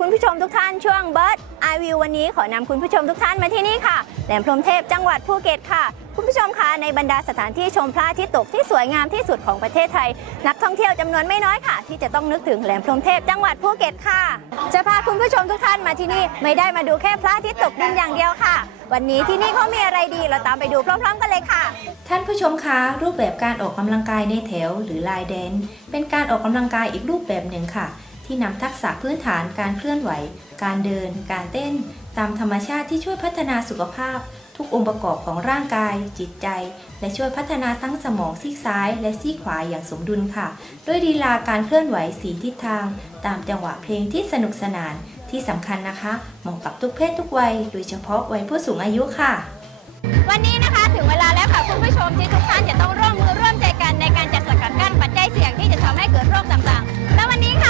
คุณผู้ชมทุกท่านช่วงเบิร์ดไอวิววันนี้ขอนำคุณผู้ชมทุกท่านมาที่นี่ค่ะแหลมพรหมเทพจังหวัดภูเก็ตค่ะ คุณผู้ชมคะในบรรดาสถานที่ชมพระอาทิตย์ตกที่สวยงามที่สุดของประเทศไทย นักท่องเที่ยวจำนวนไม่น้อยค่ะ ที่จะต้องนึกถึงแหลมพรหมเทพจังหวัดภูเก็ตค่ะ จะพาคุณผู้ชมทุกท่านมาที่นี่ไม่ได้มาดูแค่พระอาทิตย์ตกดินอย่างเดียวค่ะ วันนี้ที่นี่เขามีอะไรดีเราตามไปดูพร้อม ๆ กันเลยค่ะ ท่านผู้ชมคะ รูปแบบการออกกำลังกายในแถว หรือลายแดน เป็นการออกกำลังกายอีกรูปแบบหนึ่งค่ะ ที่นำทักษะพื้นฐานการเคลื่อนไหว การเดิน การเต้น ตามธรรมชาติที่ช่วยพัฒนาสุขภาพ ทุกองค์ประกอบของร่างกาย จิตใจ และช่วยพัฒนาทั้งสมองซีกซ้าย และซีกขวาอย่างสมดุลค่ะ ด้วยลีลาการเคลื่อนไหวสีทิศทาง ตามจังหวะเพลงที่สนุกสนานที่สำคัญนะคะเหมาะกับทุกเพศทุกวัย โดยเฉพาะวัยผู้สูงอายุค่ะ วันนี้นะคะถึงเวลาแล้วค่ะคุณผู้ชมที่ทุกท่านจะต้องร่วมมือร่วมใจกันในการจัดสกัดกั้นปัจจัยเสี่ยงที่จะทำให้เกิดโรคต่างๆ และวันนี้ค่ะ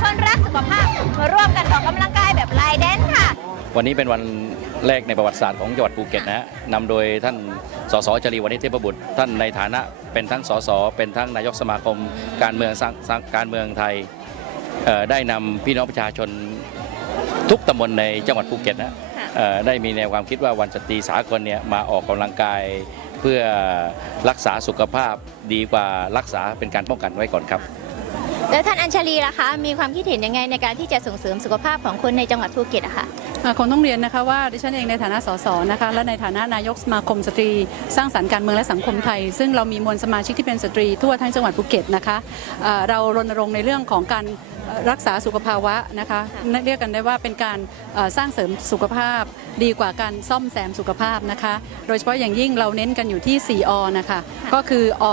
เขาได้รวมพลคนรักสุขภาพมาร่วมกันออกกำลังกายแบบไลน์แดนซ์ค่ะ วันนี้เป็นวันแรกในประวัติศาสตร์ของจังหวัดภูเก็ตนะฮะนำโดยท่านสสจรีวันนี้เทพบุตร ท่านในฐานะเป็นทั้งสสเป็นทั้งนายกสมาคม การเมืองสร้างสร้างการเมืองไทยเอ่อได้นำพี่น้องประชาชนทุกตำบลในจังหวัดภูเก็ตนะค่ะเอ่อได้มีแนวความคิดว่าวันสตรีสากลเนี่ยมาออกกำลังกาย เพื่อรักษาสุขภาพดีกว่ารักษาเป็นการป้องกันไว้ก่อนครับ แล้วท่านอัญชลีล่ะคะมีความคิดเห็นยังไงในการที่จะส่งเสริมสุขภาพของคนในจังหวัดภูเก็ตอะคะอ่าคงต้องเรียนนะคะว่าดิฉันเองในฐานะสสนะคะและในฐานะนายกสมาคมสตรี สร้างสรรค์การเมืองและสังคมไทย ซึ่งเรามีมวลสมาชิกที่เป็นสตรีทั่วทั้งจังหวัดภูเก็ตนะคะอ่าเรารณรงค์ในเรื่องของการเอ่อรักษาสุขภาวะนะคะเรียกกันได้ว่าเป็นการเอ่อสร้างเสริมสุขภาพ ดีกว่าการซ่อมแซมสุขภาพนะคะ โดยเฉพาะอย่างยิ่งเราเน้นกันอยู่ที่ 4อนะคะ ก็คืออ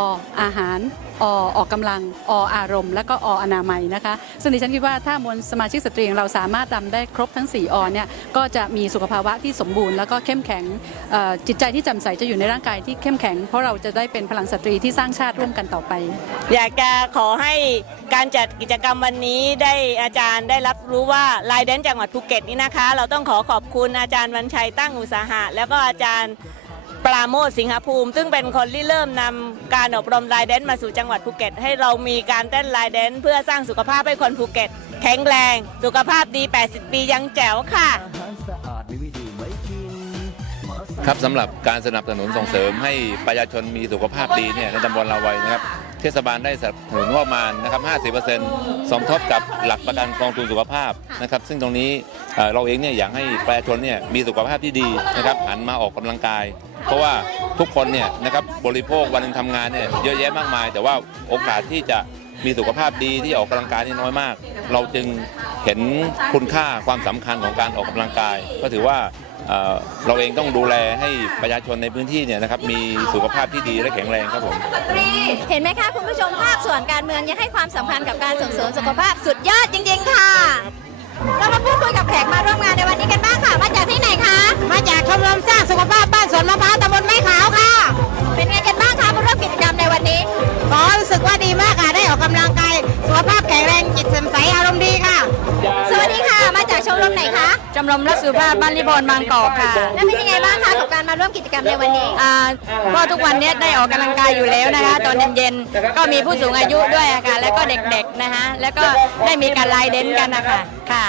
อาหาร อออกกำลังออารมณ์ และก็ออนามัยนะคะ ซึ่งดิฉันคิดว่าถ้ามวลสมาชิกสตรีของเราสามารถทำได้ครบทั้ง 4 ออเนี่ยก็จะมีสุขภาวะที่สมบูรณ์แล้วก็เข้มแข็งจิตใจที่จ่มใสจะอยู่ในร่างกายที่เข้มแข็ง เพราะเราจะได้เป็นพลังสตรีที่สร้างชาติร่วมกันต่อไป อยากจะขอให้การจัดกิจกรรมวันนี้ได้อาจารย์ได้รับรู้ว่าลายแดนจังหวัดภูเก็ตนี้นะคะ เราต้องขอขอบคุณอาจารย์วันชัยตั้งอุตสาหะแล้วก็อาจารย์ ปราโมทสิงหภูมิ ซึ่งเป็นคนที่เริ่มนำการอบรมลายแดนมาสู่จังหวัดภูเก็ต ให้เรามีการเต้นลายแดนเพื่อสร้างสุขภาพให้คนภูเก็ต แข็งแรง สุขภาพดี 80 ปียังแจ๋วค่ะครับสำหรับการสนับสนุนส่งเสริมให้ประชาชนมีสุขภาพดีเนี่ยในตำบลลาวัยนะครับเทศบาลได้สนับสนุนงบประมาณนะครับ 50%สมทบกับหลักประกันกองทุนสุขภาพนะครับ ซึ่งตรงนี้เอ่อเราเองเนี่ยอยากให้ประชาชนเนี่ยมีสุขภาพที่ดีนะครับหันมาออกกำลังกาย เพราะว่าทุกคนเนี่ยนะครับบริโภควันหนึงทำงานเนี่ยเยอะแยะมากมาย แต่ว่าโอกาสที่จะมีสุขภาพดีที่ออกกำลังกายนี่น้อยมาก เราจึงเห็นคุณค่าความสำคัญของการออกกำลังกาย ก็ถือว่าเอ่อเราเองต้องดูแลให้ประชาชนในพื้นที่เนี่ยนะครับมีสุขภาพที่ดีและแข็งแรงครับผม เห็นไหมคะคุณผู้ชมภาคส่วนการเมืองยังให้ความสำคัญกับการส่งเสริมสุขภาพสุดยอดจริง ๆ ค่ะ เรามาพูดคุยกับแขกมาร่วม จากชมรมสร้างสุขภาพบ้านสวนมะพร้าวตำบลไม้ขาวค่ะ เป็นไงกันบ้างคะมาร่วมกิจกรรมในวันนี้ขอรู้สึกว่าดีมากค่ะ ได้ออกกำลังกายสุขภาพแข็งแรงจิตแจ่มใสอารมณ์ดีค่ะ สวัสดีค่ะ มาจากชมรมไหนคะชมรมรักสุขภาพบ้านริบอนบางกอกค่ะแล้วเป็นยังไงบ้างคะกับการมาร่วมกิจกรรมในวันนี้ อ่าก็ทุกวันนี้ได้ออกกำลังกายอยู่แล้วนะคะ ตอนเย็นๆก็มีผู้สูงอายุด้วยอะค่ะแล้วก็เด็กๆนะคะแล้วก็ได้มีการไลน์เด้นกันนะคะ ค่ะ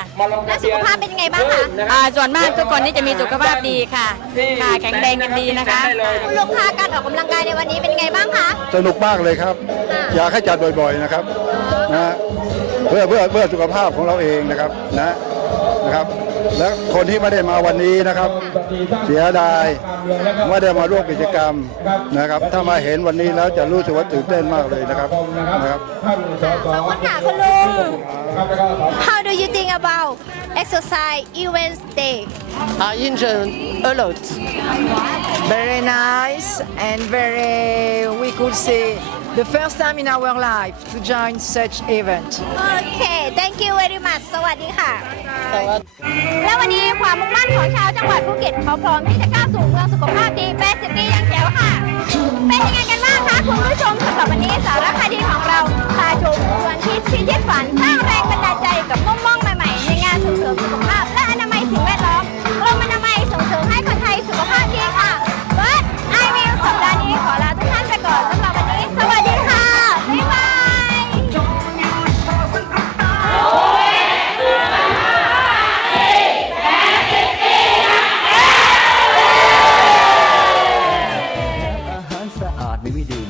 และสุขภาพเป็นยังไงบ้างคะอ่าส่วนมากทุกคนที่จะมีสุขภาพดีค่ะ ค่ะแข็งแรงกันดีนะคะ คุณลุงคะการออกกำลังกายในวันนี้เป็นยังไงบ้างคะ สนุกมากเลยครับ ค่ะ อยากให้จัดบ่อยๆนะครับนะเพื่อเพื่อเพื่อสุขภาพของเราเองนะครับนะนะครับ และคนที่ไม่ได้มาวันนี้นะครับ เสียดายไม่ได้มาร่วมกิจกรรมนะครับ ถ้ามาห็นวันนี้แล้วจะรู้สึกว่าตื่นเต้นมากเลยนะครับนะครับ ขอบคุณค่ะคุณลุง How do you think about exercise events day I enjoy a lot. Very nice and very, we could say, the first time in our life to join such event. โอเค thank you very much สวัสดีค่ะ และวันนี้ความมุ่งมั่นของชาวจังหวัดภูเก็ตเขาพร้อมที่จะก้าวสู่เมืองสุขภาพดี ไม่มีดี